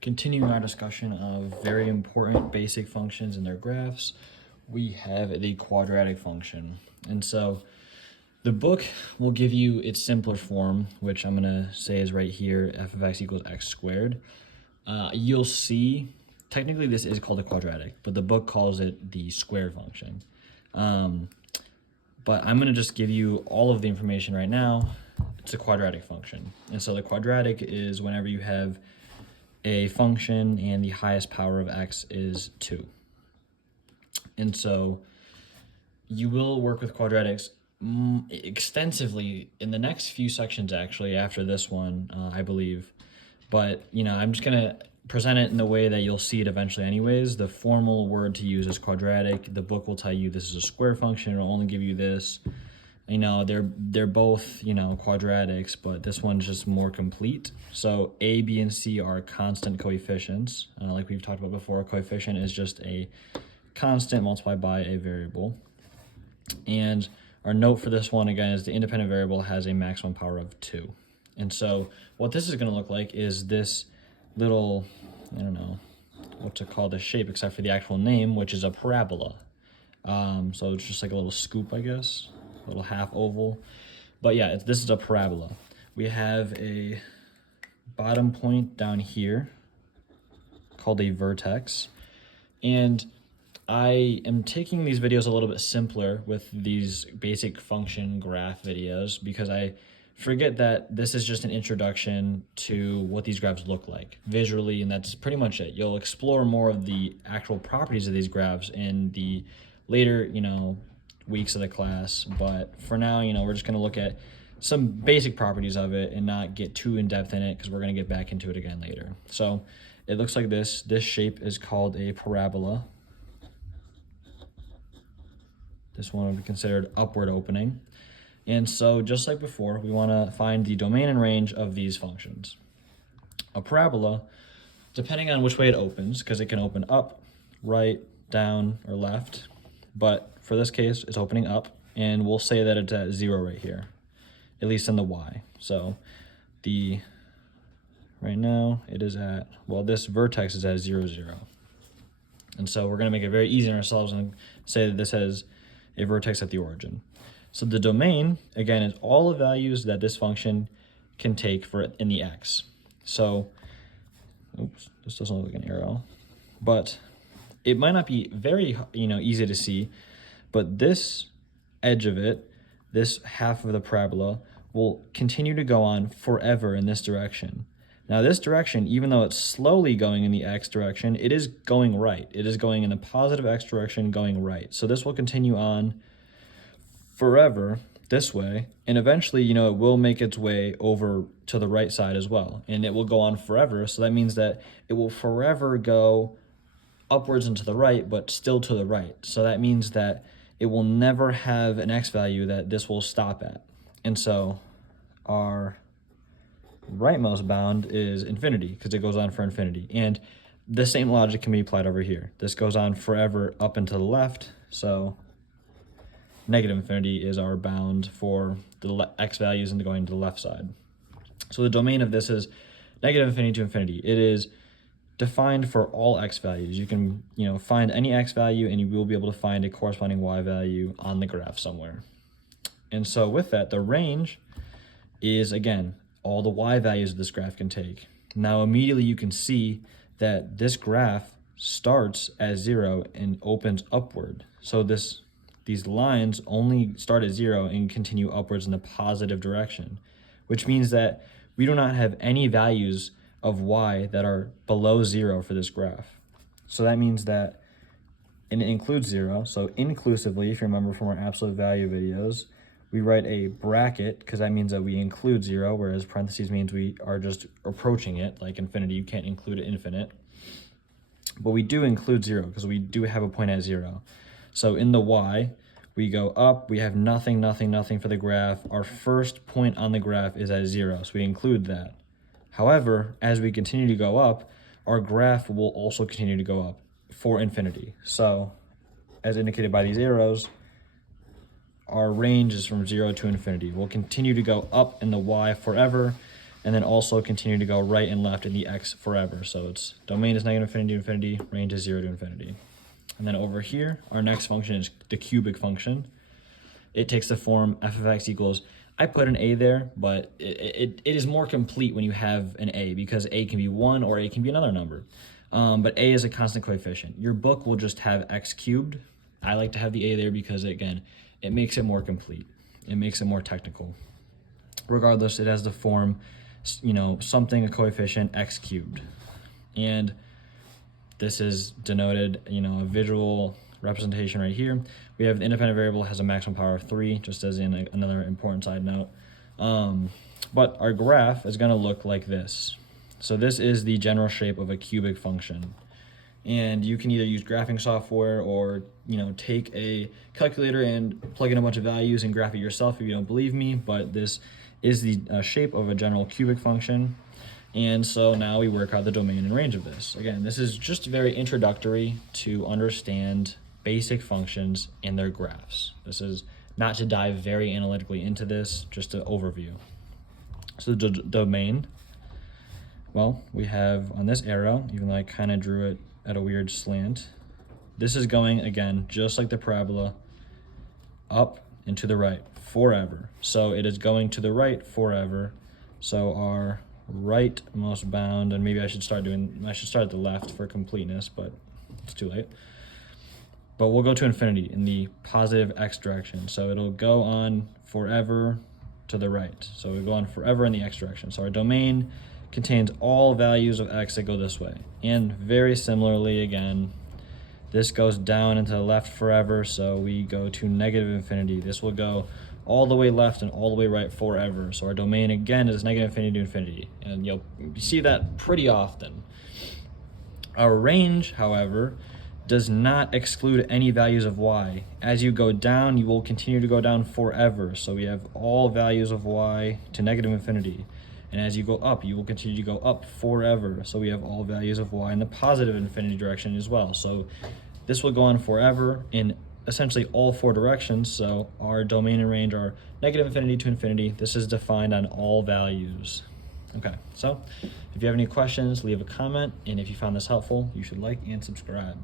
Continuing our discussion of very important basic functions in their graphs, we have the quadratic function. And so the book will give you its simpler form, which I'm going to say is right here, f of x equals x squared. You'll see, technically this is called a quadratic, but the book calls it the square function. But I'm going to just give you all of the information right now. It's a quadratic function. And so the quadratic is whenever you have a function and the highest power of x is 2. And so you will work with quadratics extensively in the next few sections, actually, after this one, I believe. But, I'm just going to present it in the way that you'll see it eventually anyways. The formal word to use is quadratic. The book will tell you this is a square function. It'll only give you this. They're both, quadratics, but this one's just more complete. So A, B, and C are constant coefficients. Like we've talked about before, a coefficient is just a constant multiplied by a variable. And our note for this one, again, is the independent variable has a maximum power of 2. And so what this is going to look like is this little, I don't know what to call this shape except for the actual name, which is a parabola. So it's just like a little scoop, I guess. Little half oval, but yeah, this is a parabola. We have a bottom point down here called a vertex, and I am taking these videos a little bit simpler with these basic function graph videos because I forget that this is just an introduction to what these graphs look like visually, and that's pretty much it. You'll explore more of the actual properties of these graphs in the later, weeks of the class, but for now, we're just going to look at some basic properties of it and not get too in depth in it because we're going to get back into it again later. So it looks like this. This shape is called a parabola. This one would be considered upward opening. And so just like before, we want to find the domain and range of these functions. A parabola, depending on which way it opens, because it can open up, right, down, or left, but for this case, it's opening up, and we'll say that it's at 0 right here, at least in the y. So right now it is at, this vertex is at 0, 0. And so we're going to make it very easy on ourselves and say that this has a vertex at the origin. So the domain, again, is all the values that this function can take in the x. So, oops, this doesn't look like an arrow, but it might not be very, easy to see, but this edge of it, this half of the parabola, will continue to go on forever in this direction. Now this direction, even though it's slowly going in the x direction, it is going right. It is going in the positive x direction, going right. So this will continue on forever this way, and eventually, it will make its way over to the right side as well, and it will go on forever. So that means that it will forever go upwards and to the right, but still to the right. So that means that it will never have an x value that this will stop at. And so our rightmost bound is infinity because it goes on for infinity. And the same logic can be applied over here. This goes on forever up and to the left. So negative infinity is our bound for the x values and going to the left side. So the domain of this is negative infinity to infinity. It is defined for all x values. You can, find any x value and you will be able to find a corresponding y value on the graph somewhere. And so with that, the range is, again, all the y values this graph can take. Now immediately you can see that this graph starts at 0 and opens upward. So these lines only start at 0 and continue upwards in the positive direction, which means that we do not have any values of y that are below 0 for this graph. So that means that, and it includes 0, so inclusively, if you remember from our absolute value videos, we write a bracket because that means that we include 0, whereas parentheses means we are just approaching it, like infinity. You can't include infinite. But we do include 0 because we do have a point at 0. So in the y, we go up, we have nothing, nothing, nothing for the graph. Our first point on the graph is at 0, so we include that. However, as we continue to go up, our graph will also continue to go up for infinity. So, as indicated by these arrows, our range is from 0 to infinity. We'll continue to go up in the y forever, and then also continue to go right and left in the x forever. So it's domain is negative infinity to infinity, range is 0 to infinity. And then over here, our next function is the cubic function. It takes the form f of x equals, I put an a there, but it is more complete when you have an a, because a can be 1 or a can be another number. But a is a constant coefficient. Your book will just have x cubed. I like to have the a there because, again, it makes it more complete. It makes it more technical. Regardless, it has the form, something, a coefficient, x cubed. And this is denoted, a visual representation right here. We have the independent variable has a maximum power of 3, just as in another important side note. But our graph is going to look like this. So this is the general shape of a cubic function. And you can either use graphing software or, take a calculator and plug in a bunch of values and graph it yourself if you don't believe me. But this is the shape of a general cubic function. And so now we work out the domain and range of this. Again, this is just very introductory to understand basic functions and their graphs. This is not to dive very analytically into this, just an overview. So the domain, well, we have on this arrow, even though I kind of drew it at a weird slant, this is going, again, just like the parabola, up and to the right forever. So it is going to the right forever. So our rightmost bound, and maybe I should start at the left for completeness, but it's too late. But we'll go to infinity in the positive x direction. So it'll go on forever to the right. So it'll go on forever in the x direction. So our domain contains all values of x that go this way. And very similarly, again, this goes down into the left forever, so we go to negative infinity. This will go all the way left and all the way right forever. So our domain, again, is negative infinity to infinity. And you'll see that pretty often. Our range, however, does not exclude any values of y. As you go down, you will continue to go down forever. So we have all values of y to negative infinity. And as you go up, you will continue to go up forever. So we have all values of y in the positive infinity direction as well. So this will go on forever in essentially all 4 directions. So our domain and range are negative infinity to infinity. This is defined on all values. Okay, so if you have any questions, leave a comment. And if you found this helpful, you should like and subscribe.